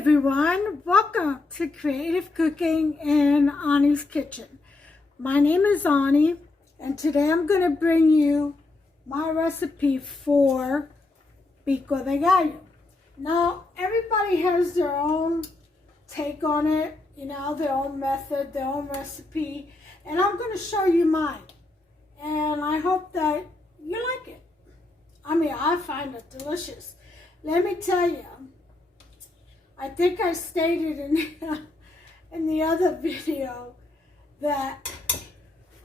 everyone, welcome to Creative Cooking in Ani's Kitchen. My name is Ani, and today I'm going to bring you my recipe for Pico de Gallo. Now, everybody has their own take on it, their own method, their own recipe, and I'm going to show you mine. And I hope that you like it. I find it delicious. Let me tell you, I think I stated in the other video that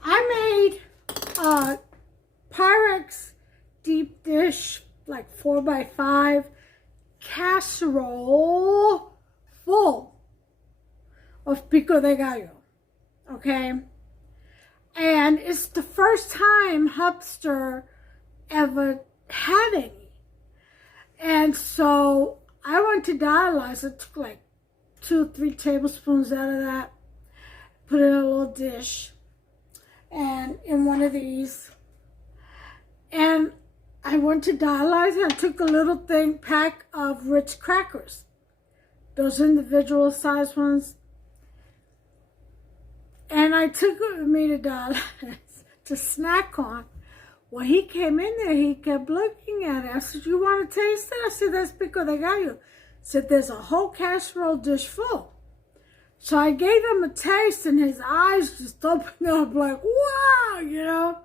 I made a Pyrex deep dish, like 4x5 casserole full of Pico de Gallo, okay? And it's the first time Hubster ever had any. And so I went to dialyze. I took like 2 or 3 tablespoons out of that, put it in a little dish, and in one of these. And I went to dialyze and I took a little pack of Ritz crackers, those individual size ones. And I took it with me to dialyze to snack on. Well, he came in there, he kept looking at it. I said, "You want to taste it?" I said, "That's Pico de Gallo." I said, "There's a whole casserole dish full." So I gave him a taste and his eyes just opened up like, wow,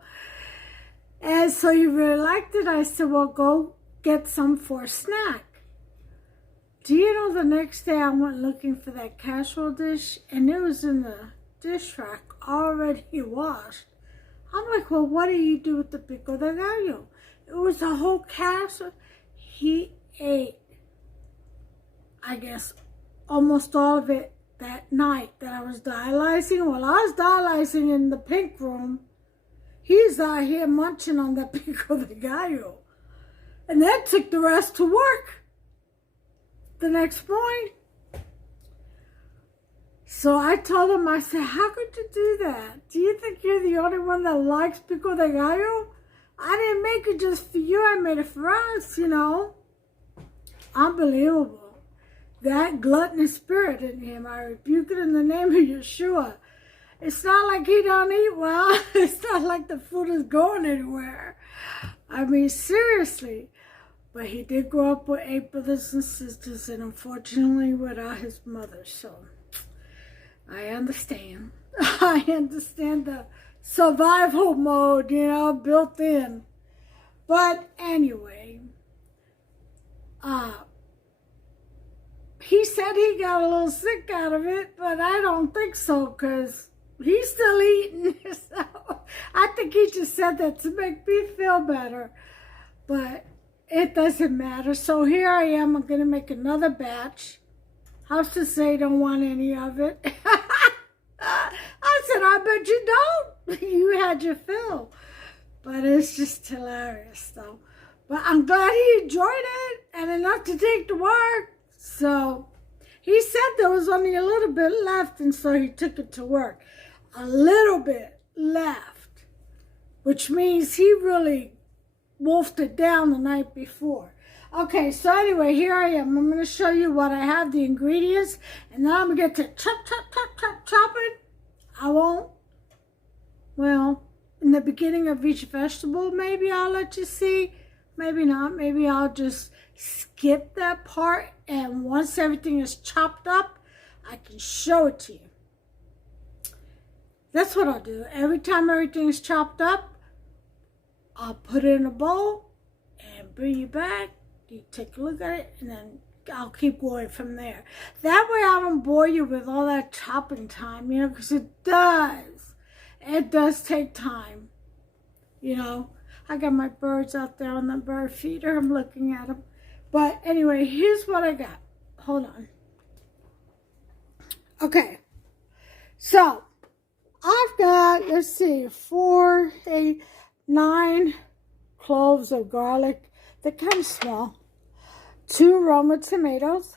And so he really liked it. I said, "Well, go get some for a snack." Do you know the next day I went looking for that casserole dish and it was in the dish rack already washed. I'm like, "Well, what do you do with the Pico de Gallo?" It was a whole casserole. He ate, I guess, almost all of it that night that I was dialyzing. While I was dialyzing in the pink room, he's out here munching on the Pico de Gallo. And then took the rest to work the next morning. So I told him, I said, "How could you do that? Do you think you're the only one that likes Pico de Gallo? I didn't make it just for you. I made it for us, Unbelievable. That gluttonous spirit in him, I rebuke it in the name of Yeshua. It's not like he don't eat well. It's not like the food is going anywhere. Seriously. But he did grow up with 8 brothers and sisters, and unfortunately without his mother, so I understand. I understand the survival mode, built in. But anyway, he said he got a little sick out of it, but I don't think so, because he's still eating. So I think he just said that to make me feel better. But it doesn't matter. So here I am. I'm going to make another batch. How's to say don't want any of it? I said, "I bet you don't. You had your fill." But it's just hilarious, though. But I'm glad he enjoyed it and enough to take to work. So he said there was only a little bit left, and so he took it to work. A little bit left, which means he really wolfed it down the night before. Okay, so anyway, here I am. I'm going to show you what I have, the ingredients, and then I'm going to get to chopping. I won't. Well, in the beginning of each vegetable, maybe I'll let you see. Maybe not. Maybe I'll just skip that part, and once everything is chopped up, I can show it to you. That's what I'll do. Every time everything is chopped up, I'll put it in a bowl and bring you back. You take a look at it, and then I'll keep going from there. That way I don't bore you with all that chopping time, because it does take time, I got my birds out there on the bird feeder. I'm looking at them. But anyway, here's what I got. Hold on. Okay. So I've got, let's see, 4, 8, 9 cloves of garlic. They're kind of small. 2 Roma tomatoes,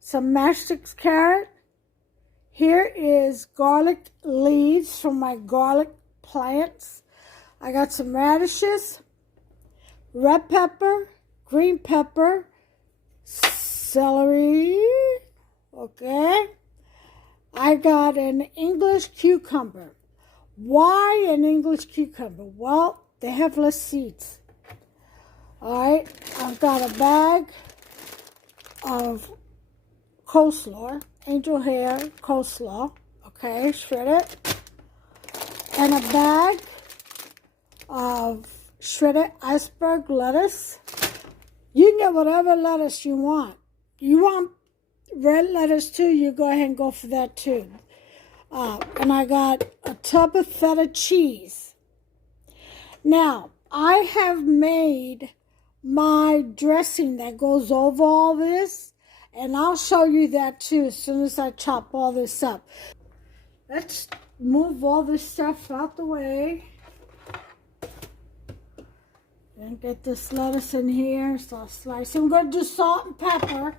some mashed carrot. Here is garlic leaves from my garlic plants. I got some radishes, red pepper, green pepper, celery, Okay. I got an English cucumber. Why an English cucumber? Well, they have less seeds. Alright, I've got a bag of coleslaw, angel hair coleslaw, okay, shredded, and a bag of shredded iceberg lettuce. You can get whatever lettuce you want. You want red lettuce too, you go ahead and go for that too. And I got a tub of feta cheese. Now, I have made my dressing that goes over all this, and I'll show you that too as soon as I chop all this up. Let's move all this stuff out the way and get this lettuce in here. So I'll slice. I'm going to do salt and pepper.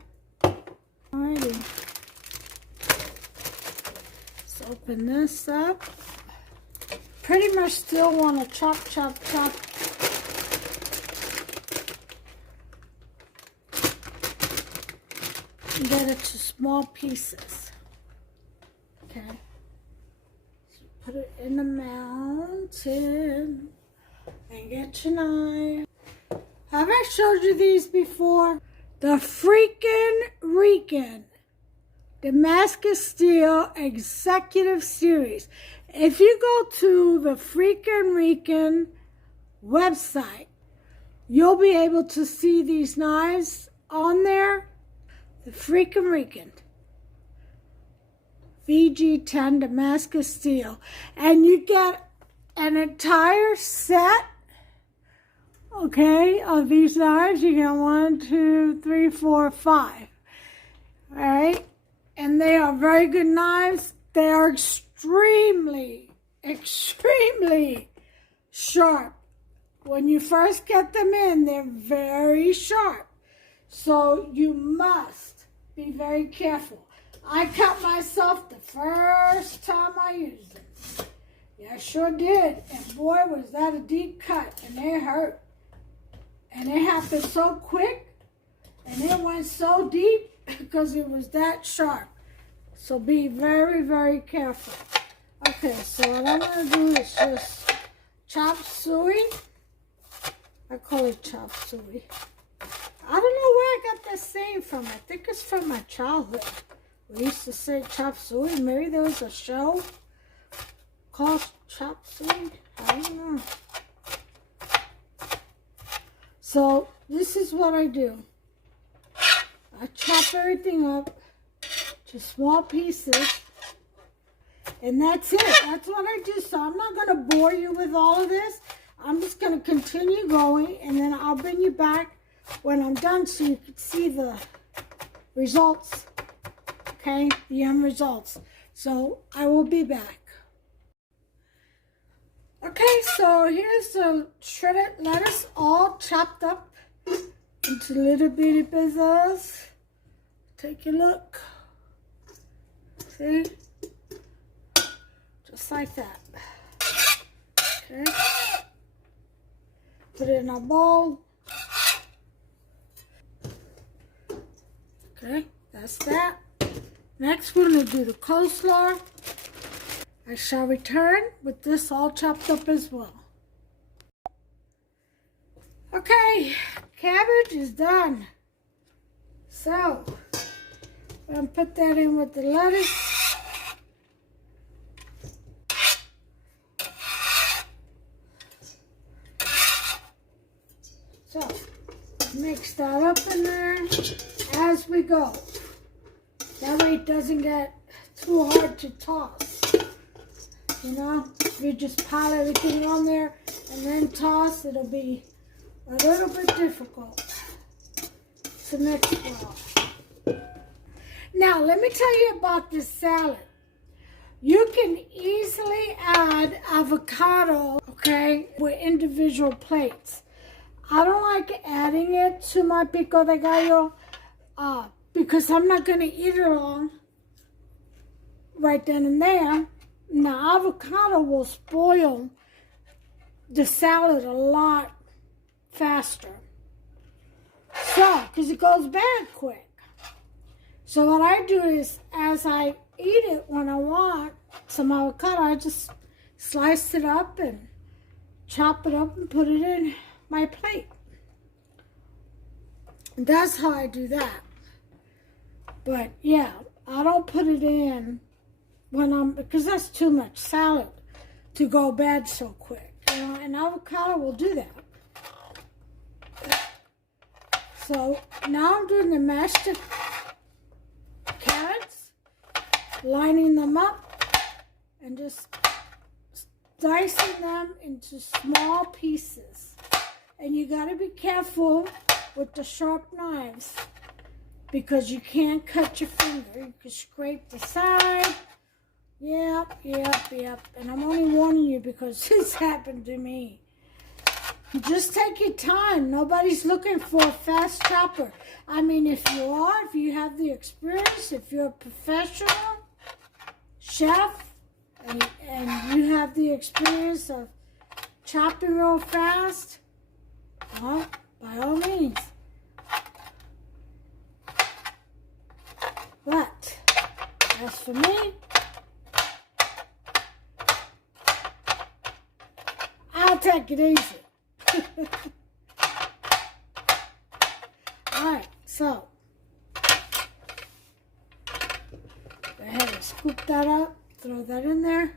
Alrighty. Let's open this up. Pretty much still want to chop. And get it to small pieces. Okay. So put it in the mountain and get your knife. Have I showed you these before? The freaking Rican Damascus Steel Executive Series. If you go to the freaking Rican website, you'll be able to see these knives on there. The freaking Rican VG10 Damascus Steel. And you get an entire set, okay, of these knives. You get 1, 2, 3, 4, 5. All right. And they are very good knives. They are extremely sharp. When you first get them in, they're very sharp. So you must be very careful. I cut myself the first time I used them. Yeah, I sure did. And boy, was that a deep cut. And it hurt. And it happened so quick. And it went so deep because it was that sharp. So be very careful. Okay, so what I'm going to do is just chop suey. I call it chop suey. I don't know where I got that saying from. I think it's from my childhood. We used to say chop suey. Maybe there was a show called chop suey. I don't know. So this is what I do. I chop everything up to small pieces. And that's it. That's what I do. So I'm not going to bore you with all of this. I'm just going to continue going. And then I'll bring you back when I'm done so you can see the results. Okay? The end results. So I will be back. Okay, so here's the shredded lettuce all chopped up into little bitty pieces. Take a look. See? Just like that. Okay. Put it in a bowl. Okay, that's that. Next, we're going to do the coleslaw. I shall return with this all chopped up as well. Okay, cabbage is done. So, I'm going to put that in with the lettuce. So, mix that up in there as we go. That way it doesn't get too hard to toss. You know, if you just pile everything on there and then toss, it'll be a little bit difficult to mix well. Now, let me tell you about this salad. You can easily add avocado, okay, with individual plates. I don't like adding it to my pico de gallo because I'm not going to eat it all right then and there. Now, avocado will spoil the salad a lot faster. So, because it goes bad quick. So what I do is, as I eat it, when I want some avocado, I just slice it up and chop it up and put it in my plate. And that's how I do that. But yeah, I don't put it in when because that's too much salad to go bad so quick. You know, and avocado will do that. So now I'm doing the mashed carrots, lining them up, and just dicing them into small pieces. And you got to be careful with the sharp knives because you can't cut your finger. You can scrape the side. Yep. And I'm only warning you because this happened to me. Just take your time. Nobody's looking for a fast chopper. I mean, if you have the experience, if you're a professional chef and you have the experience of chopping real fast, well, by all means. But as for me, I'll take it easy. Alright, so go ahead and scoop that up, throw that in there.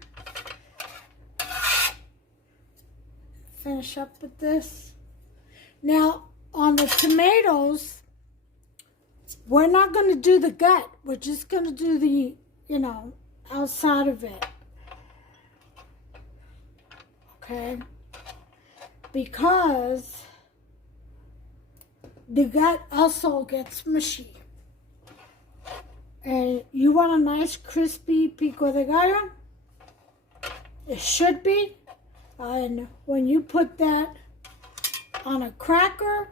Finish up with this. Now, on the tomatoes, we're not going to do the gut. We're just going to do the, outside of it. Okay? Because the gut also gets mushy. And you want a nice crispy pico de gallo? It should be. And when you put that on a cracker,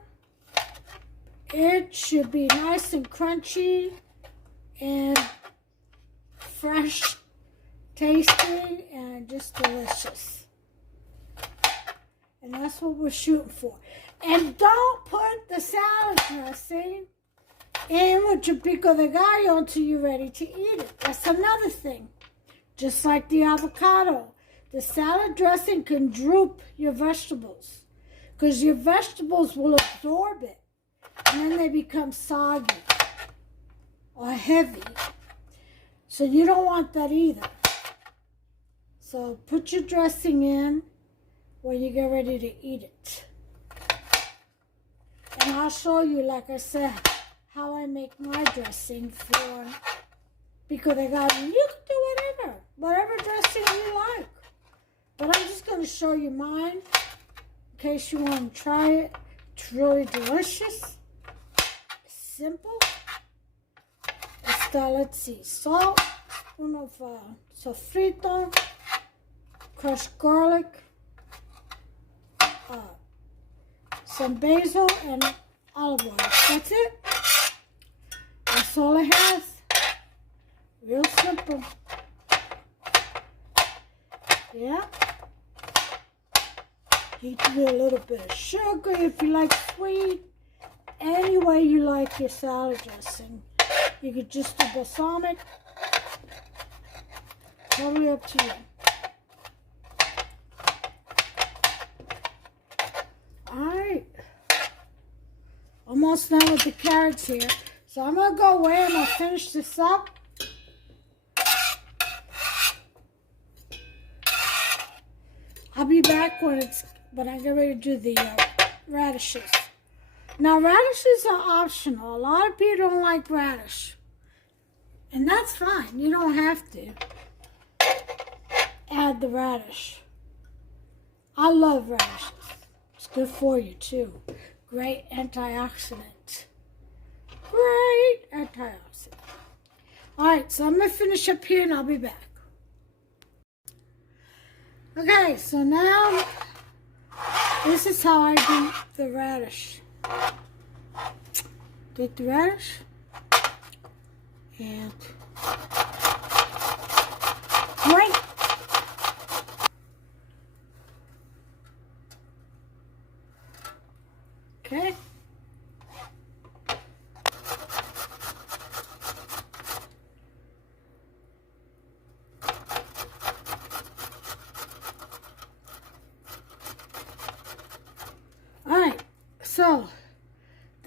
it should be nice and crunchy and fresh tasting and just delicious. And that's what we're shooting for. And don't put the salad dressing in with your pico de gallo until you're ready to eat it. That's another thing. Just like the avocado. The salad dressing can droop your vegetables because your vegetables will absorb it. And then they become soggy or heavy. So you don't want that either. So put your dressing in when you get ready to eat it. And I'll show you, like I said, how I make my dressing for pico de gallo. You can do whatever dressing you like. But I'm just going to show you mine in case you want to try it. It's really delicious. Simple. Let's see, salt, sofrito, crushed garlic, some basil, and olive oil. That's it. That's all it has. Real simple. Yeah. You can do a little bit of sugar if you like sweet. Any way you like your salad dressing. You could just do balsamic. Totally up to you. Alright. Almost done with the carrots here. So I'm going to go away and I'll finish this up. I'll be back when I get ready to do the radishes. Now, radishes are optional. A lot of people don't like radish. And that's fine. You don't have to add the radish. I love radishes. It's good for you, too. Great antioxidant. Great antioxidant. Alright, so I'm going to finish up here and I'll be back. Okay, so now this is how I do the radish. Get the radish and right. Okay.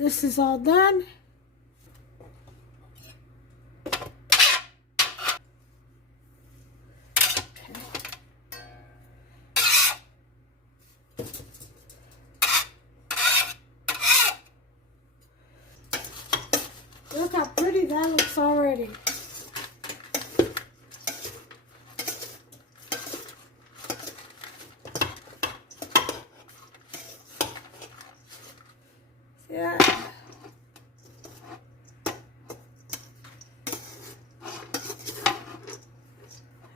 this is all done. Look how pretty that looks already. Yeah.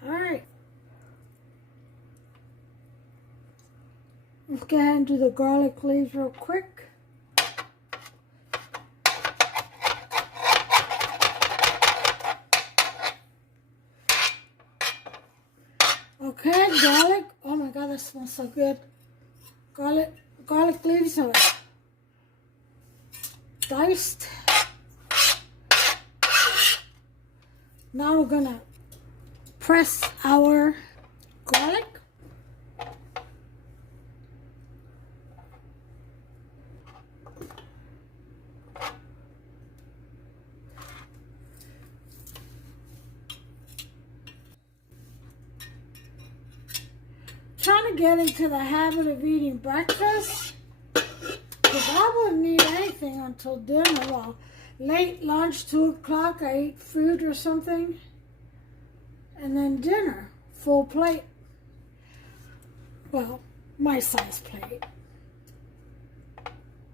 All right. Let's go ahead and do the garlic leaves real quick. Okay, garlic. Oh my God, that smells so good. Garlic leaves are diced. Now we're gonna press our garlic. Trying to get into the habit of eating breakfast, because I wouldn't eat anything until dinner. Well, late lunch, 2 o'clock, I eat fruit or something, and then dinner, full plate. Well, my size plate.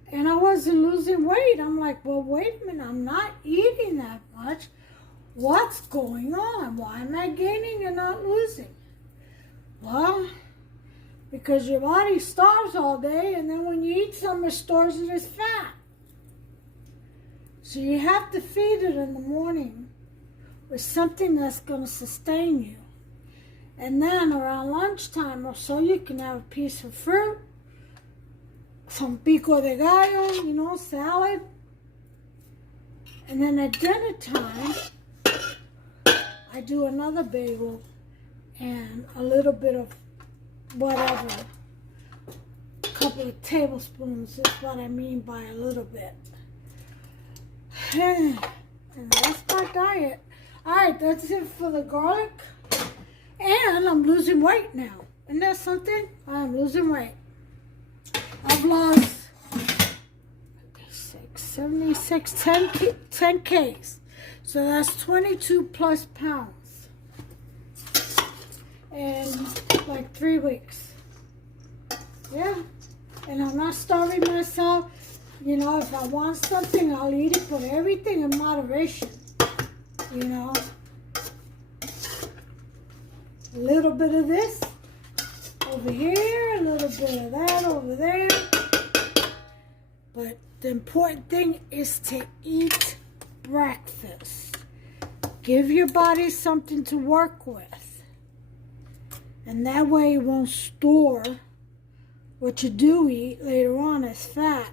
And I wasn't losing weight. I'm like, well, wait a minute, I'm not eating that much. What's going on? Why am I gaining and not losing? Well, because your body starves all day, and then when you eat something, it stores it as fat. So you have to feed it in the morning with something that's going to sustain you. And then around lunchtime or so, you can have a piece of fruit, some pico de gallo, you know, salad. And then at dinner time, I do another bagel and a little bit of whatever, a couple of tablespoons is what I mean by a little bit. And that's my diet. Alright, that's it for the garlic. And I'm losing weight now. Isn't that something? I'm losing weight. I've lost 76, 10 Ks. So that's 22 plus pounds. In like 3 weeks. Yeah. And I'm not starving myself. You know, if I want something, I'll eat it, but everything in moderation. You know. A little bit of this over here, a little bit of that over there. But the important thing is to eat breakfast. Give your body something to work with. And that way it won't store what you do eat later on as fat.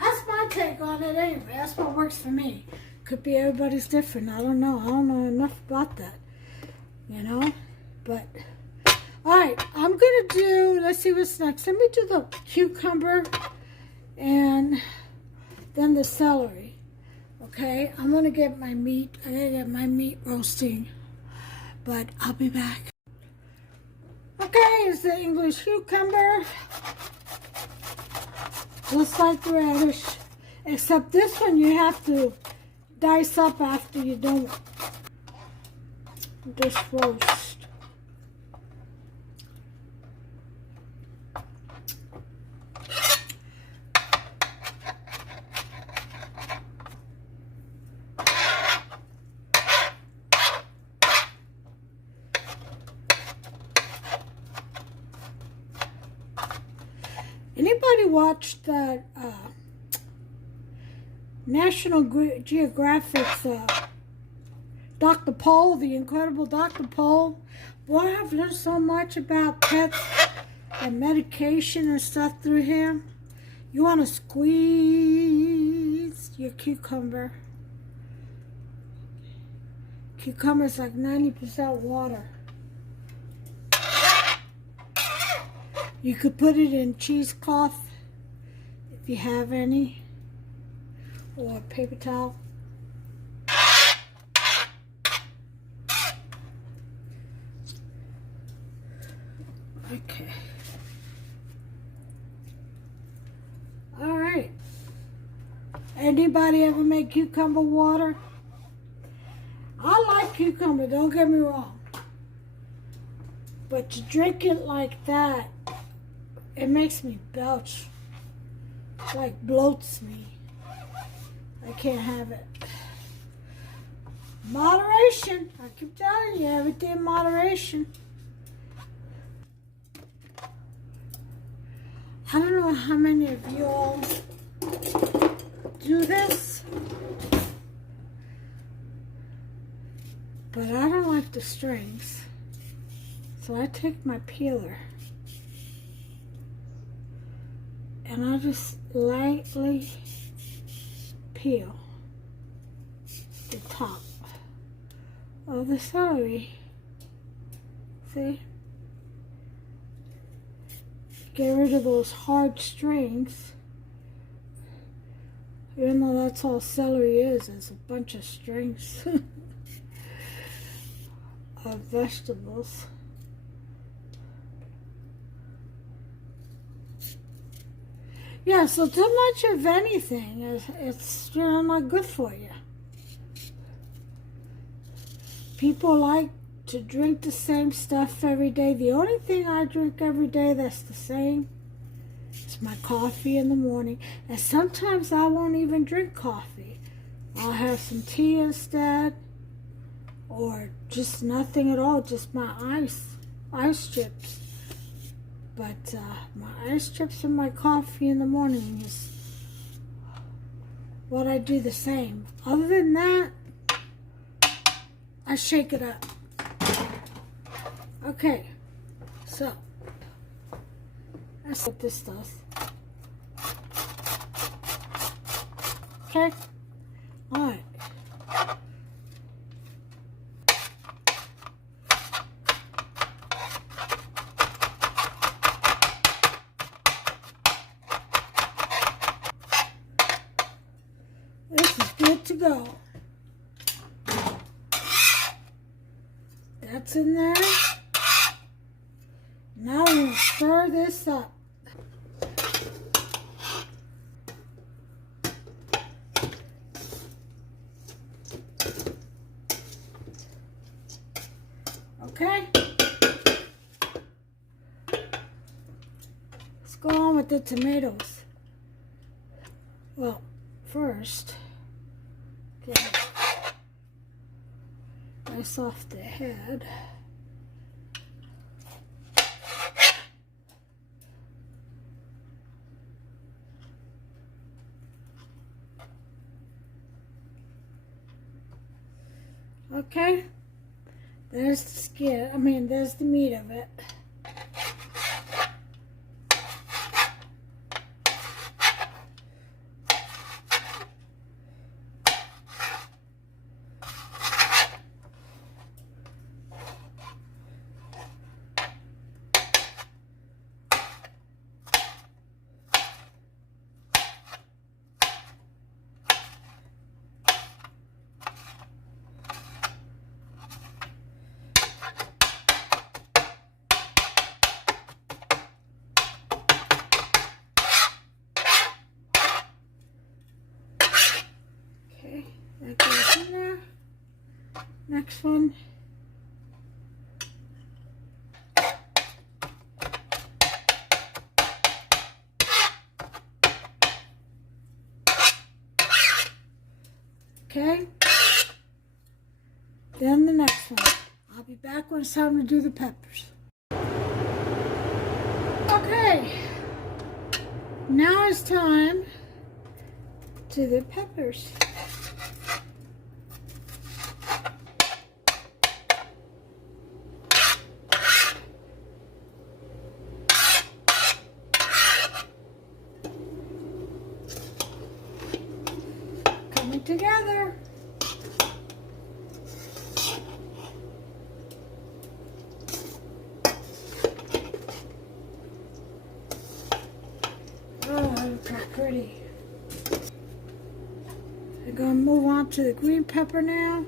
That's my take on it anyway. That's what works for me. Could be everybody's different. I don't know. I don't know enough about that. You know? But, alright. I'm going to do, let's see what's next. Let me do the cucumber and then the celery. Okay? I'm going to get my meat. I got to get my meat roasting. But I'll be back. Okay, it's the English cucumber. Just like the radish. Except this one you have to dice up after you don't just roast. Anybody watched that National Geographic's Dr. Pol, the incredible Dr. Pol? Boy, I've learned so much about pets and medication and stuff through him. You want to squeeze your cucumber. Cucumber's like 90% water. You could put it in cheesecloth. if you have any, or paper towel. Okay. All right. Anybody ever make cucumber water? I like cucumber, don't get me wrong. But to drink it like that, it makes me belch. Like bloats me. I can't have it. Moderation. I keep telling you, everything in moderation. I don't know how many of you all do this, but I don't like the strings. So I take my peeler and I just lightly peel the top of the celery. See? Get rid of those hard strings. Even though that's all celery is, it's a bunch of strings of vegetables. Yeah, so too much of anything it's not good for you. People like to drink the same stuff every day. The only thing I drink every day that's the same is my coffee in the morning. And sometimes I won't even drink coffee. I'll have some tea instead, or just nothing at all, just my ice chips. But my ice chips and my coffee in the morning is what I do the same. Other than that, I shake it up. Okay, so that's what this does. Okay, all right. This is good to go. That's in there. Now we're going to stir this up. Okay? Let's go on with the tomatoes. Well, first, get this off the head. Okay, there's the skin, there's the meat of it. That goes in there. Next one. Okay. Then the next one. I'll be back when it's time to do the peppers. Okay. Now it's time to do the peppers. Together. Oh, How pretty. We're going to move on to the green pepper now.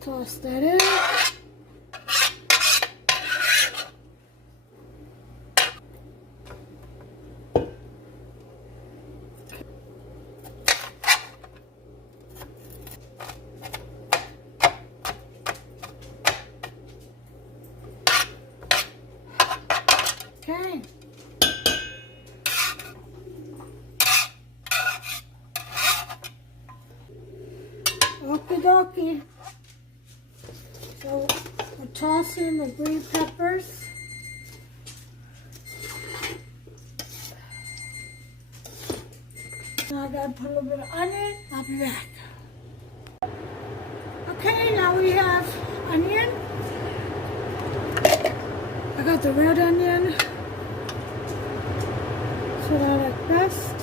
Toss that in. Okay. Okie dokie. So we're tossing the green peppers. Now I gotta put a little bit of onion. I'll be back. Okay, now we have onion. I got the red onion. That's what I like best.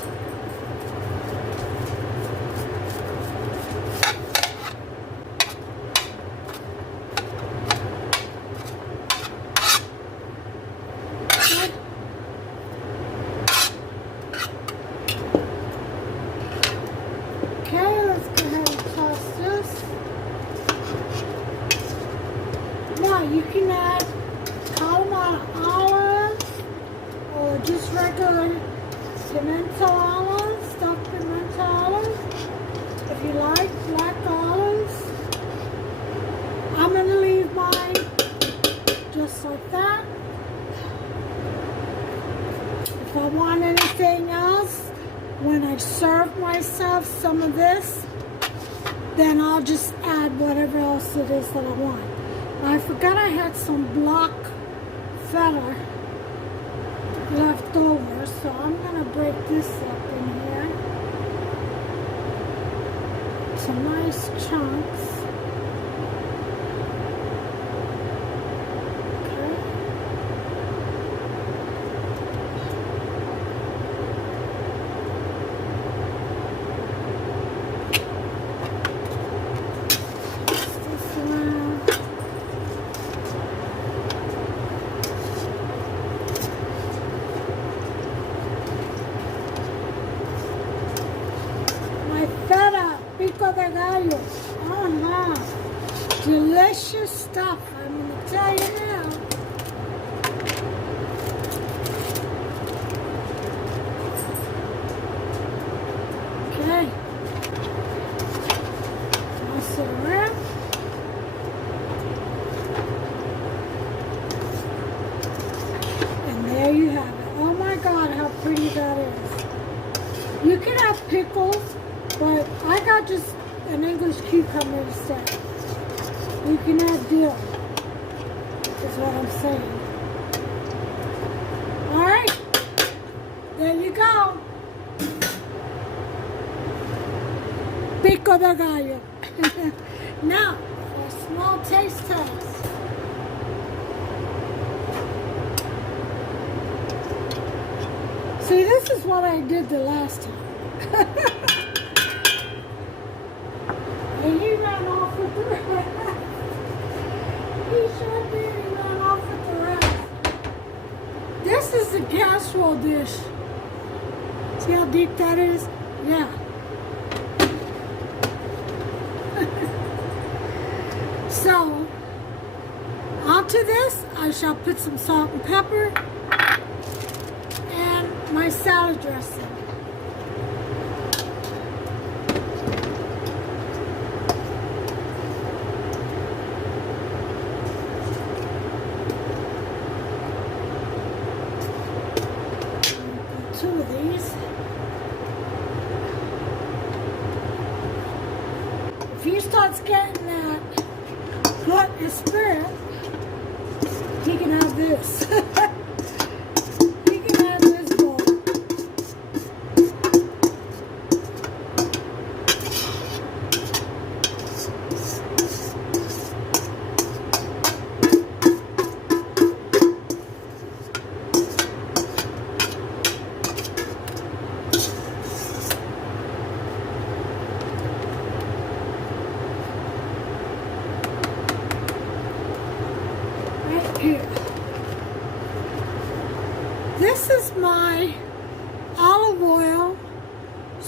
Okay, let's go ahead and toss this. Now you can add calamari olives or just regular pimento olives, stuffed pimento olives. If you like black olives, I'm going to leave mine just like that. If I want anything else, when I serve myself some of this, then I'll just add whatever else it is that I want. I forgot I had some block feta left over, so I'm going to break this up in here. Some nice chunks. Pico de Gallo. Delicious stuff, I'm going to tell you now. Okay. Toss it around. And there you have it. Oh my God, how pretty that is. You can have pickles, but I got just an English cucumber instead. You can add dill, is what I'm saying. Alright, there you go. Pico de Gallo. Now, for a small taste test. See, this is what I did the last time. And he ran off with the rest. He sure did. He ran off with the rest. This is the casserole dish. See how deep that is? Yeah. So, onto this, I shall put some salt and pepper and my salad dressing. Two of these. If he starts getting that glut and spirit, he can have this. He can have this bowl.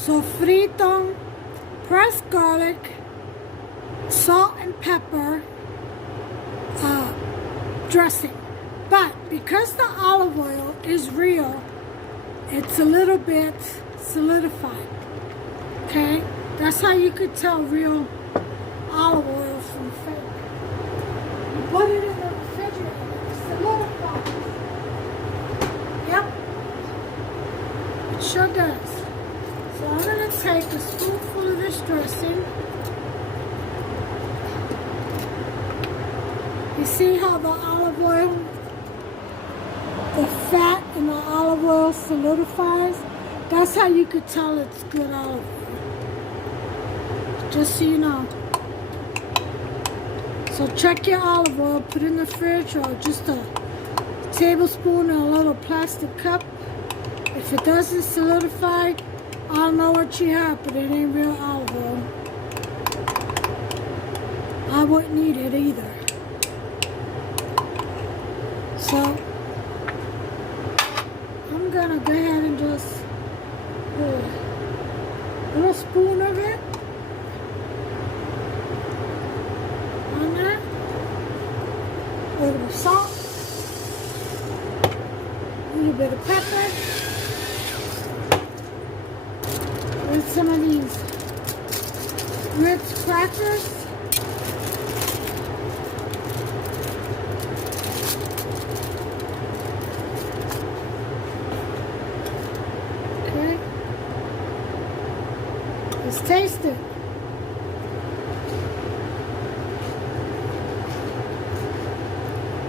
sofrito, pressed garlic, salt and pepper dressing. But because the olive oil is real, it's a little bit solidified. Okay? That's how you could tell real olive oil from fake. You put it in the refrigerator, it solidifies. Yep. It sure does. So I'm going to take a spoonful of this dressing. You see how the olive oil, the fat in the olive oil solidifies? That's how you could tell it's good olive oil. Just so you know. So check your olive oil, put it in the fridge, or just a tablespoon in a little plastic cup. If it doesn't solidify, I don't know what you have, but it ain't real olive oil. I wouldn't eat it either. So, I'm gonna go ahead and just put a little spoon of it on there. A little bit of salt, a little bit of pepper, and some of these Ritz crackers. Let's taste it.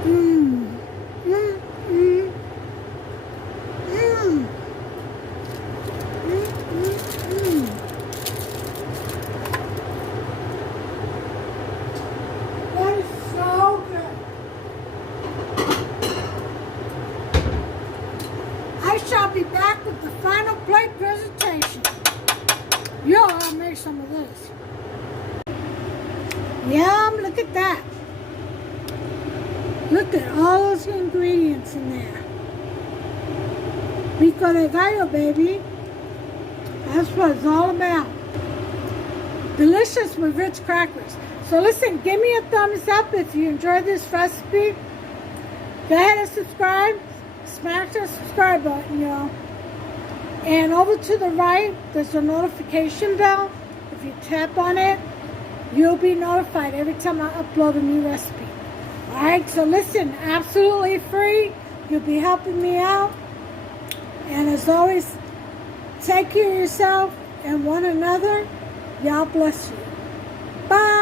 Mmm. Mmm. Mmm. Mmm. Mmm. That is so good. I shall be back with the final plate presentation. Yo, I'll make some of this. Yum, look at that. Look at all those ingredients in there. Pico de Gallo, baby. That's what it's all about. Delicious with Ritz crackers. So listen, give me a thumbs up if you enjoyed this recipe. Go ahead and subscribe. Smash that subscribe button, y'all. And over to the right, there's a notification bell. If you tap on it, you'll be notified every time I upload a new recipe. Alright, so listen, absolutely free. You'll be helping me out. And as always, take care of yourself and one another. Y'all bless you. Bye.